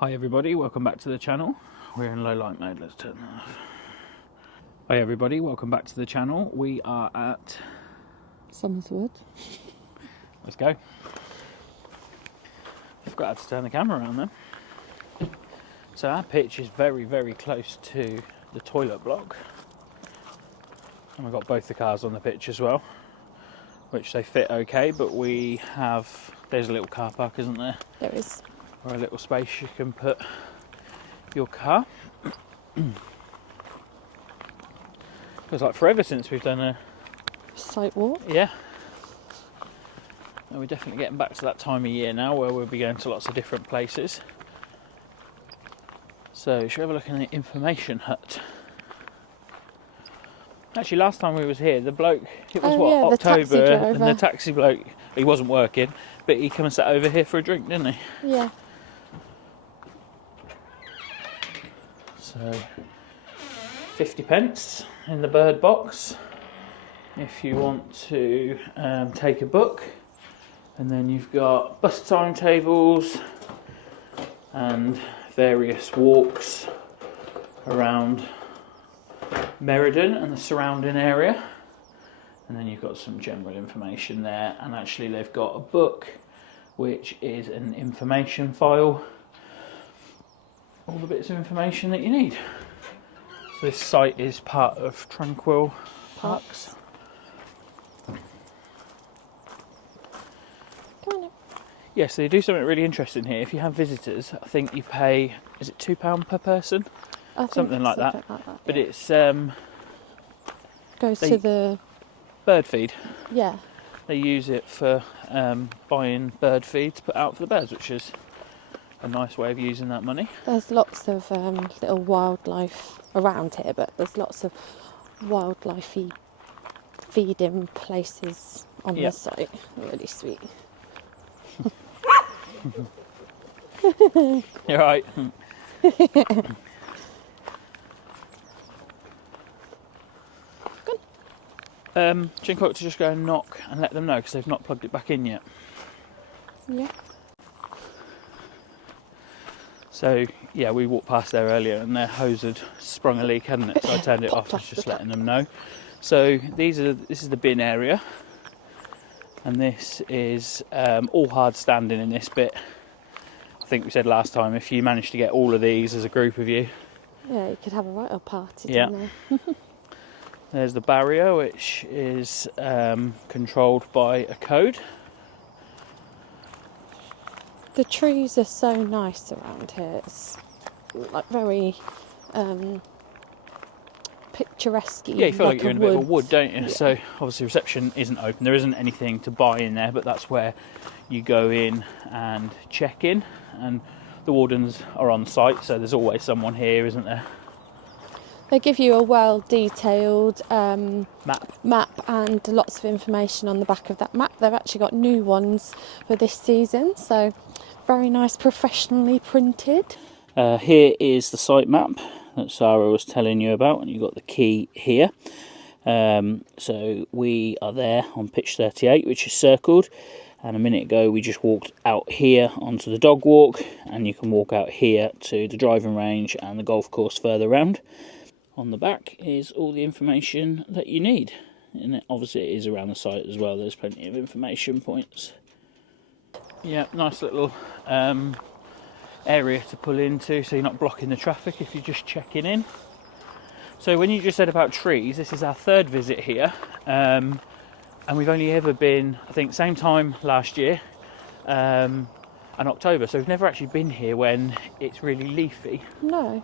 Hi everybody, welcome back to the channel. We're in low light mode, let's turn that off. Hi everybody, welcome back to the channel. We are at Somerswood. Let's go. I forgot how to turn the camera around then. So our pitch is very, very close to the toilet block. And we've got both the cars on the pitch as well, which they fit okay, but we have, there's a little car park, isn't there? There is. Or a little space you can put your car. Feels like forever since we've done a Site walk. yeah. And we're definitely getting back to that time of year now where we'll be going to lots of different places. So should we have a look in the information hut? Actually, last time we was here, the bloke, it was October, and the taxi bloke, he wasn't working, but he came and sat over here for a drink, didn't he? Yeah. So 50 pence in the bird box if you want to take a book, and then you've got bus timetables and various walks around Meriden and the surrounding area, and then you've got some general information there, and actually they've got a book which is an information file, all the bits of information that you need. So this site is part of Tranquil Parks. Come on. Yeah, so they do something really interesting here. If you have visitors, I think you pay, is it £2 per person? Something like that. But yeah. it's goes to the bird feed. Yeah. They use it for buying bird feed to put out for the birds, which is a nice way of using that money. There's lots of little wildlife around here, but there's lots of wildlife feeding places on the site. Really sweet. You're right. Jink ought to just go and knock and let them know because they've not plugged it back in yet. Yeah. So yeah, we walked past there earlier and their hose had sprung a leak, hadn't it? So I turned it off, just letting them know. So this is the bin area, and this is all hard standing in this bit. I think we said last time, if you manage to get all of these as a group of you, yeah, you could have a right old party down there. There's the barrier, which is controlled by a code. The trees are so nice around here. It's like very picturesque. Yeah, you feel like you're in a bit of a wood, don't you? Yeah. So obviously reception isn't open. There isn't anything to buy in there, but that's where you go in and check in. And the wardens are on site, so there's always someone here, isn't there? They give you a well-detailed map and lots of information on the back of that map. They've actually got new ones for this season, so very nice, professionally printed. Here is the site map that Sara was telling you about, and you've got the key here. So we are there on pitch 38, which is circled, and a minute ago we just walked out here onto the dog walk, and you can walk out here to the driving range and the golf course further round. On the back is all the information that you need, and obviously it is around the site as well. There's plenty of information points. Yeah, nice little area to pull into, so you're not blocking the traffic if you're just checking in. So when you just said about trees, this is our third visit here, and we've only ever been, I think, same time last year, and October, so we've never actually been here when it's really leafy. No.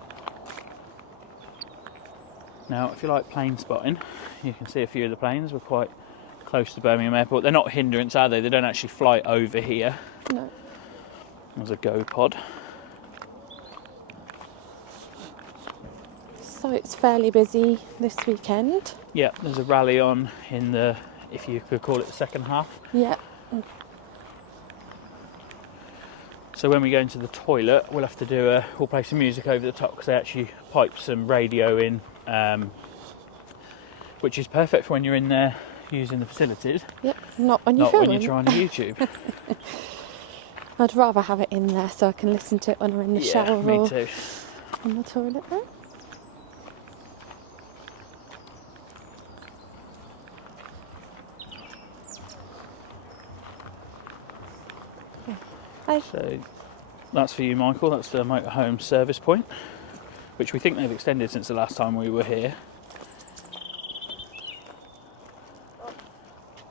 Now, if you like plane spotting, you can see a few of the planes. We're quite close to Birmingham Airport. They're not a hindrance, are they? They don't actually fly over here. No. There's a Go pod. So it's fairly busy this weekend. Yeah, there's a rally on in the, if you could call it, the second half. Yeah. So when we go into the toilet, we'll have to we'll play some music over the top because they actually pipe some radio in, which is perfect for when you're in there using the facilities. Yep, not when you're trying to YouTube. I'd rather have it in there so I can listen to it when I'm in the shower me or too. on the toilet there. Hi. So that's for you, Michael. That's the motorhome service point, which we think they've extended since the last time we were here.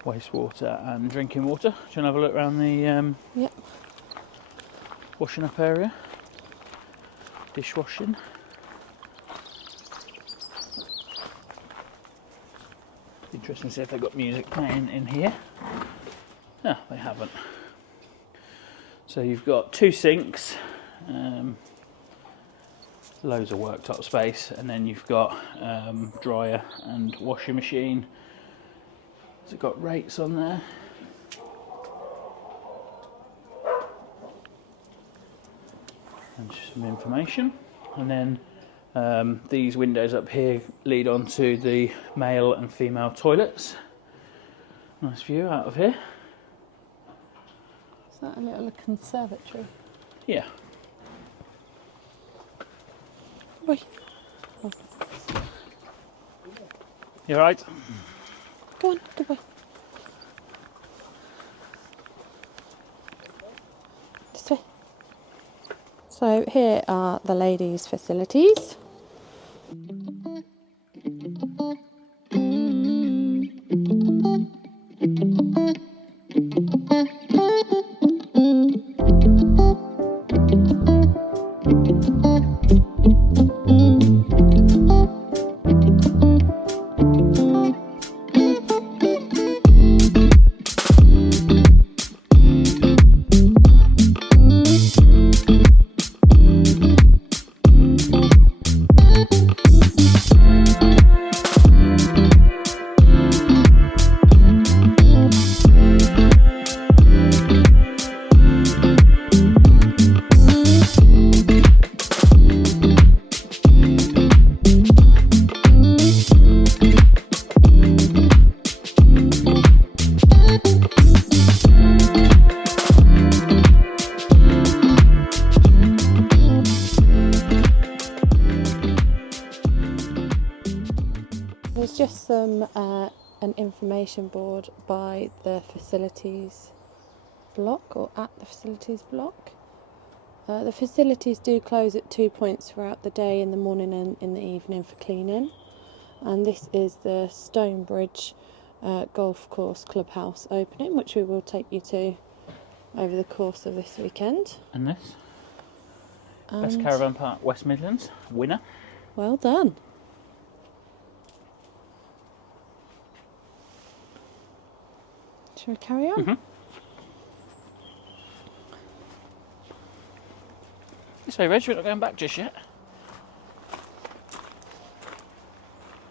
Wastewater and drinking water. Do you want to have a look around the Yep. washing up area? Dishwashing. Interesting to see if they've got music playing in here. No, they haven't. So you've got 2 sinks, loads of worktop space, and then you've got dryer and washing machine. Has it got rates on there? And just some information. And then these windows up here lead on to the male and female toilets. Nice view out of here. Is that a little conservatory? Yeah. Oi. Oh. You alright? Go on, good boy. This way. So here are the ladies' facilities. There's just an information board by the facilities block, or at the facilities block. The facilities do close at 2 points throughout the day, in the morning and in the evening, for cleaning. And this is the Stonebridge Golf Course Clubhouse opening, which we will take you to over the course of this weekend. And this? Best Caravan Park West Midlands winner. Well done. Shall we carry on? Mm-hmm. This way, Reg, we're not going back just yet.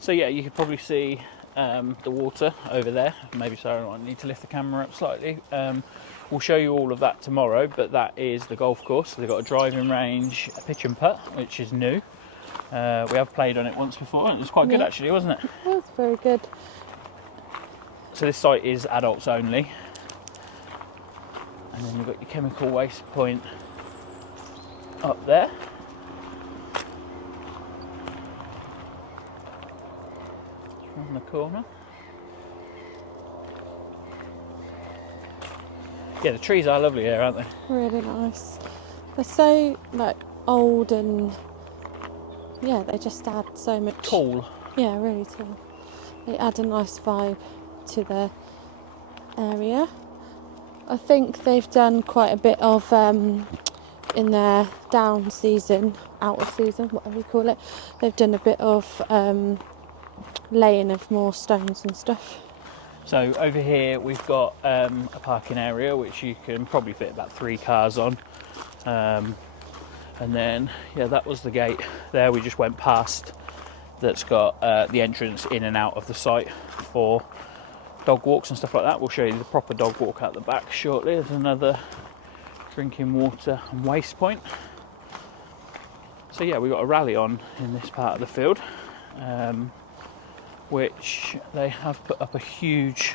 So yeah, you could probably see the water over there. Maybe Sarah might need to lift the camera up slightly. We'll show you all of that tomorrow, but that is the golf course. They've got a driving range, a pitch and putt, which is new. We have played on it once before, and it was quite good actually, wasn't it? It was very good. So this site is adults only. And then you've got your chemical waste point up there. Around the corner. Yeah, the trees are lovely here, aren't they? Really nice. They're so old, and yeah, they just add so much. Tall. Yeah, really tall. They add a nice vibe to the area. I think they've done quite a bit of in their down season, out of season, whatever you call it. They've done a bit of laying of more stones and stuff. So over here we've got a parking area which you can probably fit about 3 cars on, and then that was the gate there we just went past, that's got the entrance in and out of the site for dog walks and stuff like that. We'll show you the proper dog walk out the back shortly. There's another drinking water and waste point. So yeah, we've got a rally on in this part of the field, which they have put up a huge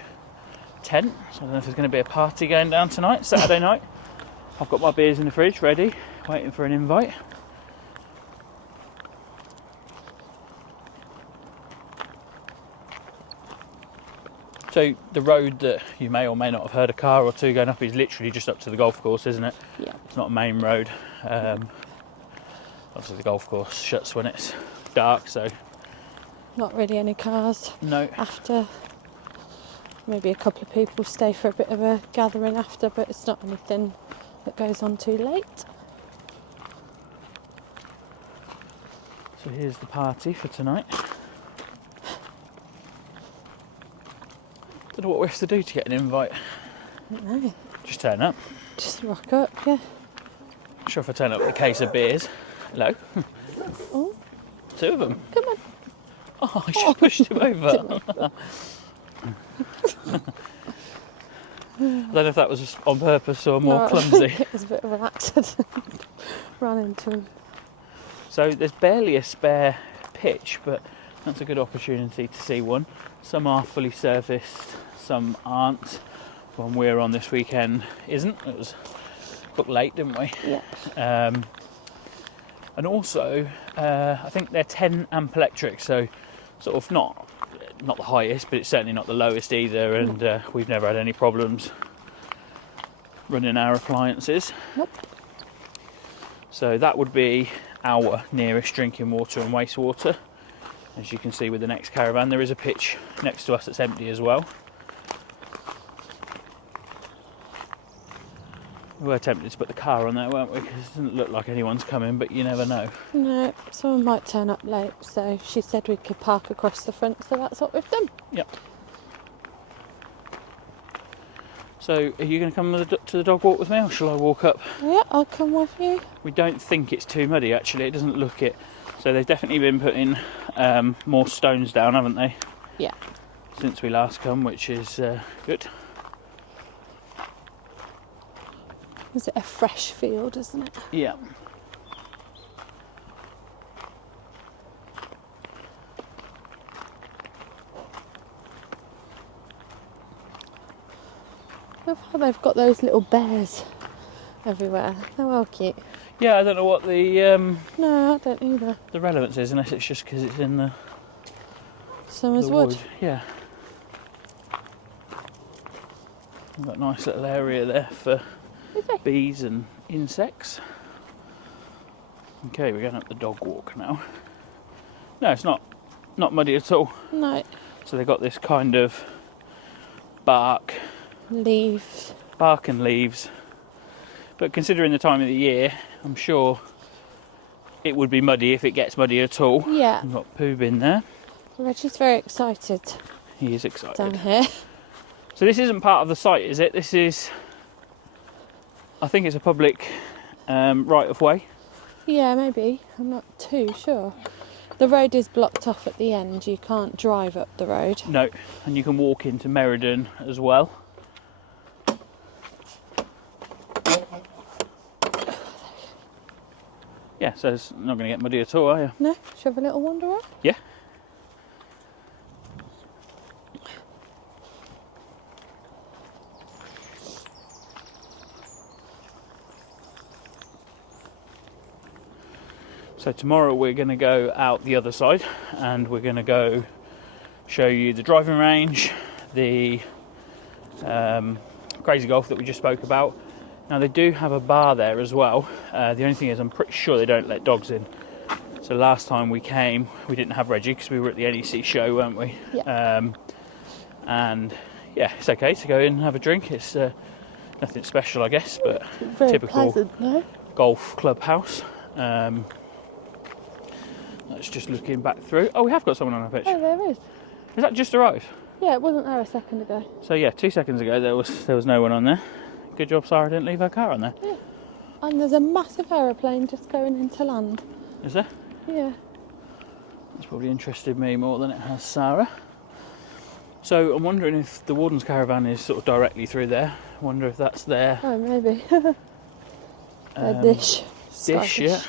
tent. So I don't know if there's going to be a party going down tonight, Saturday night. I've got my beers in the fridge ready, waiting for an invite. So the road that you may or may not have heard a car or two going up is literally just up to the golf course, isn't it? Yeah. It's not a main road. Obviously the golf course shuts when it's dark, so... Not really any cars. No. After. Maybe a couple of people stay for a bit of a gathering after, but it's not anything that goes on too late. So here's the party for tonight. Don't know what we have to do to get an invite. I don't know. Just turn up. Just rock up, yeah. I'm sure if I turn up with a case of beers. Hello. Oh, 2 of them. come on. Oh, I just pushed him over. I don't know if that was on purpose or more No, clumsy. It was a bit of an accident. Ran into him. So there's barely a spare pitch, but that's a good opportunity to see one. Some are fully serviced, some aren't. One we're on this weekend isn't. It was booked late, didn't we? Yeah. And also, I think they're 10 amp electric, so sort of not the highest, but it's certainly not the lowest either, and we've never had any problems running our appliances. Nope. So that would be our nearest drinking water and wastewater. As you can see with the next caravan, there is a pitch next to us that's empty as well. We were tempted to put the car on there, weren't we? Because it doesn't look like anyone's coming, but you never know. No, someone might turn up late, so she said we could park across the front, so that's what we've done. Yep. So, are you going to come to the dog walk with me, or shall I walk up? Yeah, I'll come with you. We don't think it's too muddy, actually. It doesn't look it. So they've definitely been putting more stones down, haven't they? Yeah. Since we last come, which is good. Is it a fresh field, isn't it? Yeah. I love how they've got those little bears everywhere. They're well cute. Yeah, I don't know what the No, I don't either. relevance is, unless it's just because it's in the Summer's wood. Yeah. We've got a nice little area there for bees and insects. Okay, we're going up the dog walk now. No, it's not muddy at all. No. So they've got this kind of bark Leaves. and leaves. But considering the time of the year, I'm sure it would be muddy if it gets muddy at all. Yeah. We've got Poob in there. Reggie's very excited He is excited. down here. So this isn't part of the site, is it? This is, I think it's a public right of way. Yeah, maybe. I'm not too sure. The road is blocked off at the end. You can't drive up the road. No, and you can walk into Meriden as well. Yeah, so it's not going to get muddy at all, are you? No? Should we have a little wander around? Yeah. So tomorrow we're going to go out the other side and we're going to go show you the driving range, the crazy golf that we just spoke about. Now they do have a bar there as well. The only thing is I'm pretty sure they don't let dogs in. So last time we came we didn't have Reggie because we were at the NEC show, weren't we? Yeah. And yeah, it's okay to go in and have a drink. It's nothing special, I guess, but Very typical pleasant, no? golf clubhouse. Let's just looking back through. Oh, we have got someone on our pitch. Oh, there is. Has that just arrived? Yeah, it wasn't there a second ago. So yeah, 2 seconds ago there was no one on there. Good job Sara didn't leave her car on there. Yeah. And there's a massive aeroplane just going into land. Is there? Yeah. That's probably interested me more than it has Sara. So I'm wondering if the warden's caravan is sort of directly through there. I wonder if that's their Oh, maybe. A dish. dish, yeah.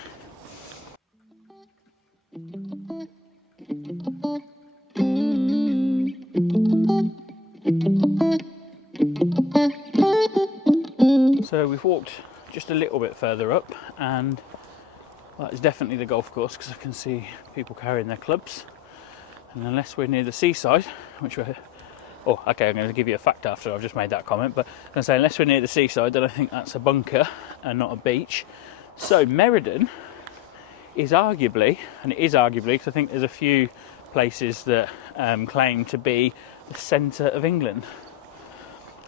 So we've walked just a little bit further up, and that is definitely the golf course because I can see people carrying their clubs. And unless we're near the seaside, which we're... Oh, okay, I'm going to give you a fact after I've just made that comment, but I'm going to say unless we're near the seaside, then I think that's a bunker and not a beach. So Meriden is arguably, and it is arguably, because I think there's a few places that claim to be the centre of England.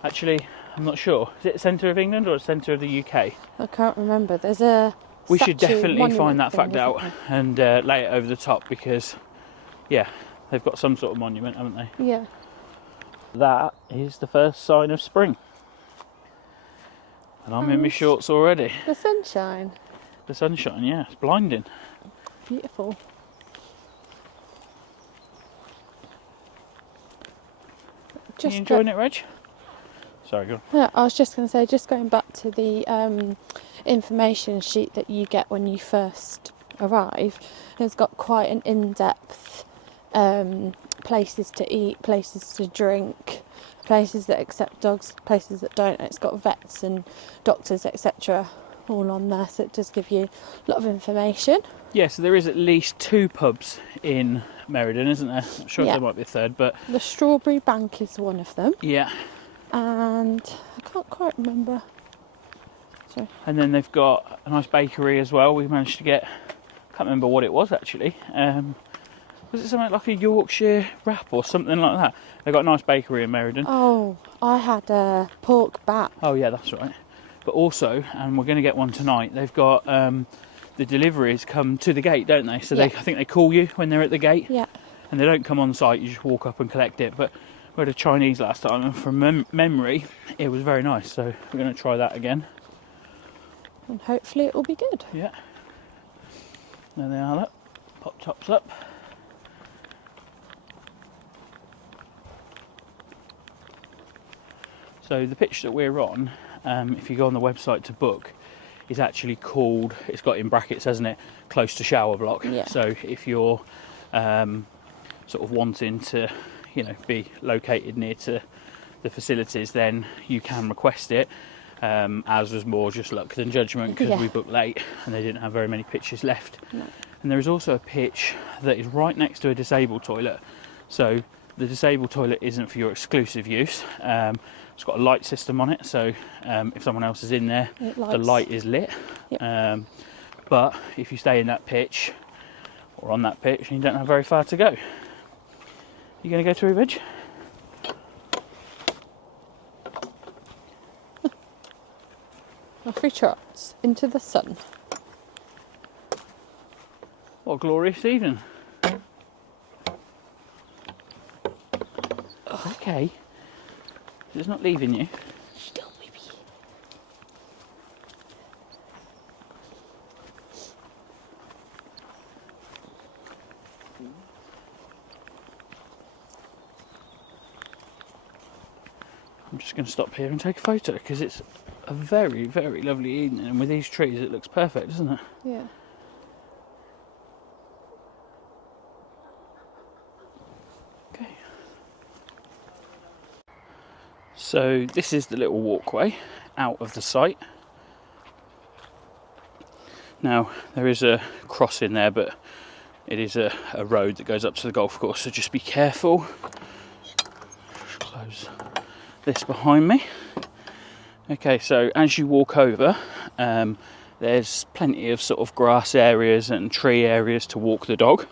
Actually, I'm not sure. Is it the centre of England or the centre of the UK? I can't remember. There's a We should definitely monument find that thing, fact isn't out there? and lay it over the top because, yeah, they've got some sort of monument, haven't they? Yeah. That is the first sign of spring. And I'm in my shorts already. The sunshine. The sunshine, yeah, it's blinding. Beautiful. Are you enjoying it, Reg? Sorry, go on. Yeah, I was just going to say, just going back to the information sheet that you get when you first arrive, it's got quite an in-depth places to eat, places to drink, places that accept dogs, places that don't. It's got vets and doctors, etc. all on there, so it does give you a lot of information. Yeah, so there is at least 2 pubs in Meriden, isn't there? I'm sure Yeah. there might be a third, but... The Strawberry Bank is one of them, Yeah. and I can't quite remember. Sorry. And then they've got a nice bakery as well. We managed to get... I can't remember what it was, actually. Was it something like a Yorkshire wrap or something like that? They've got a nice bakery in Meriden. Oh, I had a pork bat. Oh, yeah, that's right. But also, and we're going to get one tonight, they've got... the deliveries come to the gate, don't they? So Yeah. I think they call you when they're at the gate. Yeah. And they don't come on site, you just walk up and collect it. But we had a Chinese last time, and from memory, it was very nice. So we're going to try that again. And hopefully it will be good. Yeah. There they are, look. Pop tops up. So the pitch that we're on, if you go on the website to book, is actually called, it's got in brackets, hasn't it, close to shower block. Yeah. So if you're sort of wanting to, you know, be located near to the facilities, then you can request it. Ours was more just luck than judgment because Yeah. we booked late and they didn't have very many pitches left. No. And there is also a pitch that is right next to a disabled toilet. So the disabled toilet isn't for your exclusive use. It's got a light system on it, so if someone else is in there, It the lights. light is lit. Yep. But if you stay in that pitch, or on that pitch, you don't have very far to go. You going to go through, Reg? Off he trots into the sun. What a glorious evening. Okay. It's not leaving you. Still, baby. I'm just going to stop here and take a photo because it's a very, very lovely evening, and with these trees it looks perfect, doesn't it? Yeah. Okay. So this is the little walkway out of the site. Now there is a crossing there, but it is a road that goes up to the golf course, so just be careful. Just close this behind me. Okay, so as you walk over, there's plenty of sort of grass areas and tree areas to walk the dog.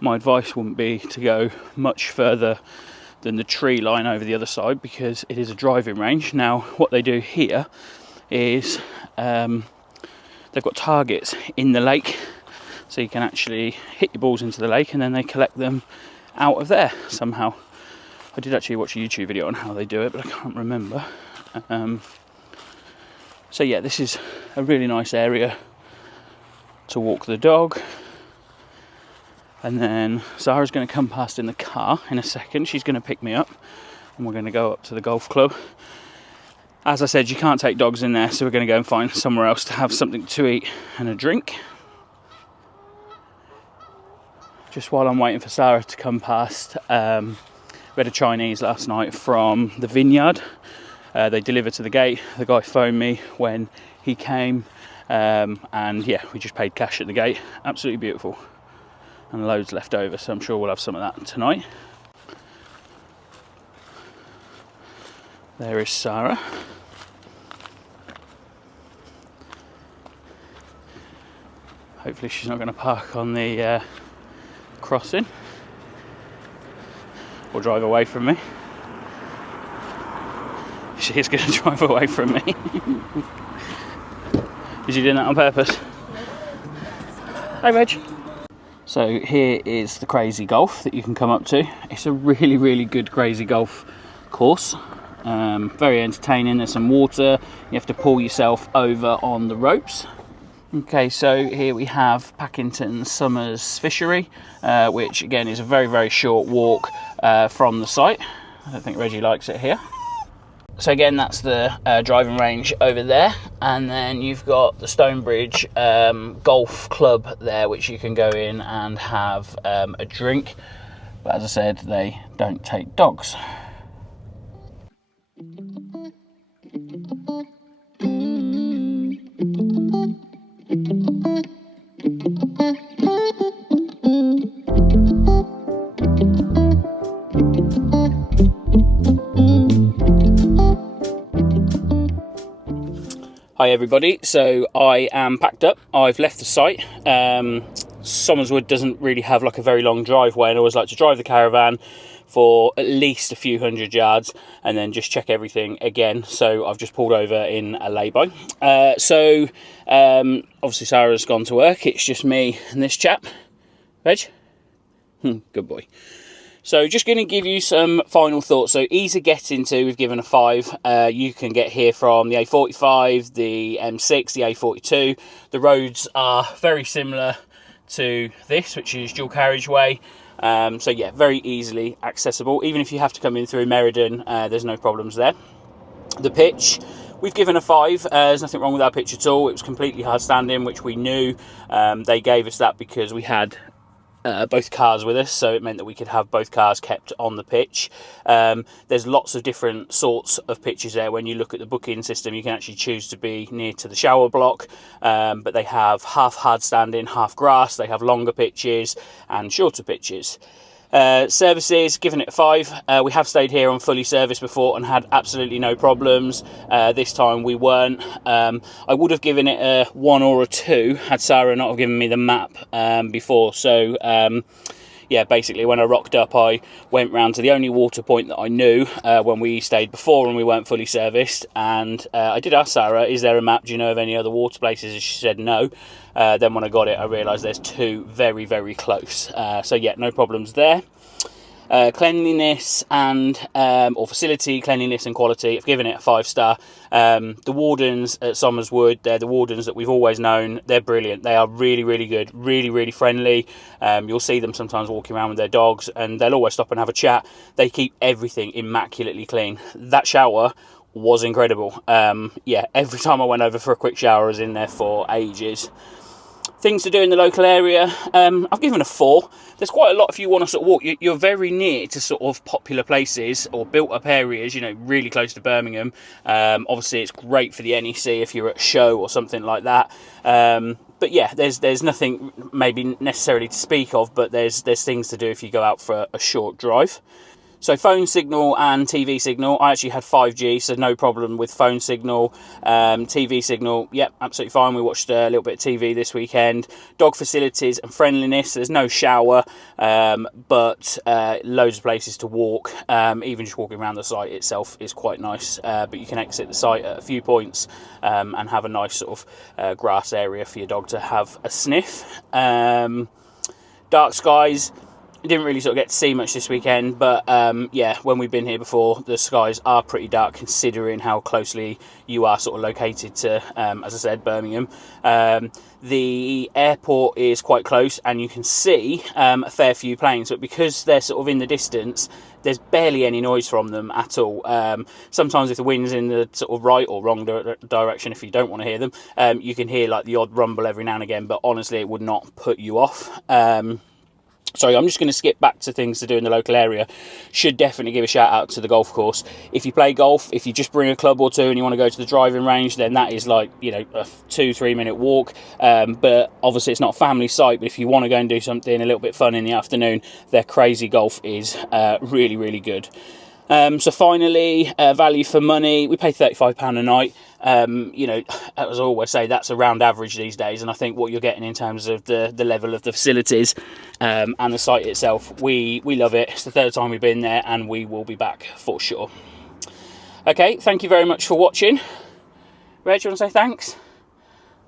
My advice wouldn't be to go much further than the tree line over the other side because it is a driving range. Now, what they do here is they've got targets in the lake, so you can actually hit your balls into the lake and then they collect them out of there somehow. I did actually watch a YouTube video on how they do it, but I can't remember. So yeah, this is a really nice area to walk the dog. And then Sara's going to come past in the car in a second. She's going to pick me up and we're going to go up to the golf club. As I said, you can't take dogs in there, so we're going to go and find somewhere else to have something to eat and a drink. Just while I'm waiting for Sara to come past, we had a Chinese last night from the vineyard. They delivered to the gate. The guy phoned me when he came, and yeah, we just paid cash at the gate. Absolutely beautiful, and loads left over, so I'm sure we'll have some of that tonight. There is Sara. Hopefully she's not going to park on the crossing or drive away from me. She is going to drive away from me. Is she doing that on purpose? Hi, Reg. So here is the Crazy Golf that you can come up to. It's a really, really good Crazy Golf course. Very entertaining. There's some water. You have to pull yourself over on the ropes. Okay, so here we have Packington Summers Fishery, which again is a very, very short walk from the site. I don't think Reggie likes it here. So again, that's the driving range over there, and then you've got the Stonebridge Golf Club there, which you can go in and have a drink. But as I said, they don't take dogs. Hi everybody, so I am packed up. I've left the site. Somerswood doesn't really have like a very long driveway, and I always like to drive the Caravan for at least a few hundred yards and then just check everything again. So I've just pulled over in a lay-by. Obviously Sarah's gone to work. It's just me and this chap. Reg? Good boy. So just going to give you some final thoughts. So ease of getting to, we've given a 5. You can get here from the A45, the M6, the A42. The roads are very similar to this, which is dual carriageway. So yeah, very easily accessible. Even if you have to come in through Meriden, there's no problems there. The pitch, we've given a 5. There's nothing wrong with our pitch at all. It was completely hard standing, which we knew. They gave us that because we had both cars with us, so it meant that we could have both cars kept on the pitch. There's lots of different sorts of pitches there. When you look at the booking system, you can actually choose to be near to the shower block, but they have half hard standing, half grass. They have longer pitches and shorter pitches. Services, giving it a 5. We have stayed here on fully serviced before and had absolutely no problems. This time we weren't. I would have given it a 1 or a 2 had Sara not have given me the map before. So yeah, basically when I rocked up, I went round to the only water point that I knew when we stayed before and we weren't fully serviced, and I did ask Sara, is there a map, do you know of any other water places? And she said no. Then when I got it, I realised there's 2 very, very close. So yeah, no problems there. Cleanliness and or facility, cleanliness and quality, I've given it a 5-star. The wardens at Somerswood, they're the wardens that we've always known. They're brilliant. They are really, really good, really, really friendly. You'll see them sometimes walking around with their dogs and they'll always stop and have a chat. They keep everything immaculately clean. That shower was incredible. Yeah, every time I went over for a quick shower, I was in there for ages. Things to do in the local area, I've given a 4. There's quite a lot if you want to sort of walk. You're very near to sort of popular places or built up areas, you know, really close to Birmingham. Obviously it's great for the NEC if you're at a show or something like that. But yeah, there's nothing maybe necessarily to speak of, but there's things to do if you go out for a short drive. So phone signal and TV signal, I actually had 5G, so no problem with phone signal. TV signal, yep, absolutely fine. We watched a little bit of TV this weekend. Dog facilities and friendliness, there's no shower, but loads of places to walk. Even just walking around the site itself is quite nice, but you can exit the site at a few points and have a nice sort of grass area for your dog to have a sniff. Dark skies, didn't really sort of get to see much this weekend, but yeah, when we've been here before, the skies are pretty dark considering how closely you are sort of located to, as I said, Birmingham. The airport is quite close and you can see a fair few planes, but because they're sort of in the distance, there's barely any noise from them at all. Sometimes if the wind's in the sort of right or wrong direction, if you don't want to hear them, you can hear like the odd rumble every now and again, but honestly it would not put you off. Sorry, I'm just going to skip back to things to do in the local area. Should definitely give a shout out to the golf course. If you play golf, if you just bring a club or two and you want to go to the driving range, then that is like, you know, a 2-3 minute walk. But obviously it's not a family site, but if you want to go and do something a little bit fun in the afternoon, their crazy golf is really, really good. So finally, value for money, we pay £35 a night. You know, as I always say, that's around average these days, and I think what you're getting in terms of the level of the facilities and the site itself, we love it. It's the third time we've been there, and we will be back for sure. Okay, thank you very much for watching. Reg, do you want to say thanks?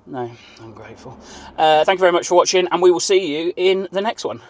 No, I'm grateful. Thank you very much for watching, and we will see you in the next one.